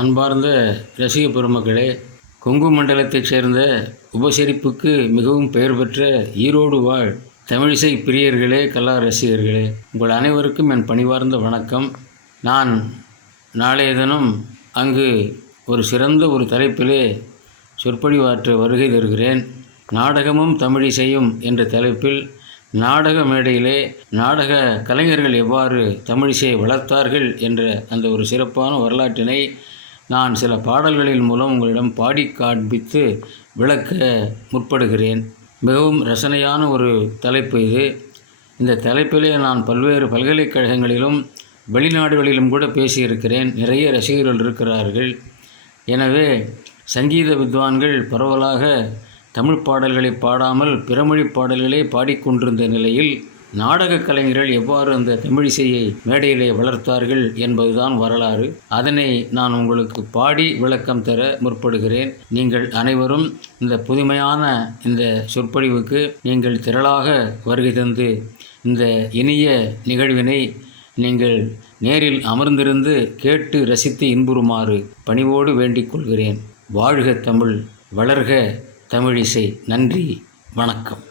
அன்பார்ந்த ரசிக பெருமக்களே கொங்கு மண்டலத்தைச் சேர்ந்த உபசரிப்புக்கு மிகவும் பெயர் பெற்ற ஈரோடு வாழ் தமிழிசை பிரியர்களே கலா ரசிகர்களே உங்கள் அனைவருக்கும் என் பணிவார்ந்த வணக்கம். நான் நாளைய தினம் அங்கு ஒரு சிறந்த ஒரு தலைப்பிலே சொற்பொழிவாற்ற வருகை தருகிறேன். நாடகமும் தமிழிசையும் என்ற தலைப்பில் நாடக மேடையிலே நாடக கலைஞர்கள் எவ்வாறு தமிழிசையை வளர்த்தார்கள் என்ற அந்த ஒரு சிறப்பான வரலாற்றினை நான் சில பாடல்களின் மூலம் உங்களிடம் பாடி காண்பித்து விளக்க முற்படுகிறேன். மிகவும் ரசனையான ஒரு தலைப்பு இது. இந்த தலைப்பிலே நான் பல்வேறு பல்கலைக்கழகங்களிலும் வெளிநாடுகளிலும் கூட பேசியிருக்கிறேன். நிறைய ரசிகர்கள் இருக்கிறார்கள். எனவே சங்கீத வித்வான்கள் பரவலாக தமிழ் பாடல்களை பாடாமல் பிறமொழி பாடல்களே பாடிக்கொண்டிருந்த நிலையில் நாடகக் கலைஞர்கள் எவ்வாறு அந்த தமிழிசையை மேடையிலே வளர்த்தார்கள் என்பதுதான் வரலாறு. அதனை நான் உங்களுக்கு பாடி விளக்கம் தர முற்படுகிறேன். நீங்கள் அனைவரும் இந்த புதுமையான இந்த சொற்பொழிவுக்கு நீங்கள் திரளாக வருகை தந்து இந்த இனிய நிகழ்வினை நீங்கள் நேரில் அமர்ந்திருந்து கேட்டு ரசித்து இன்புறுமாறு பணிவோடு வேண்டிக் கொள்கிறேன். வாழ்க தமிழ் வளர்க தமிழிசை. நன்றி வணக்கம்.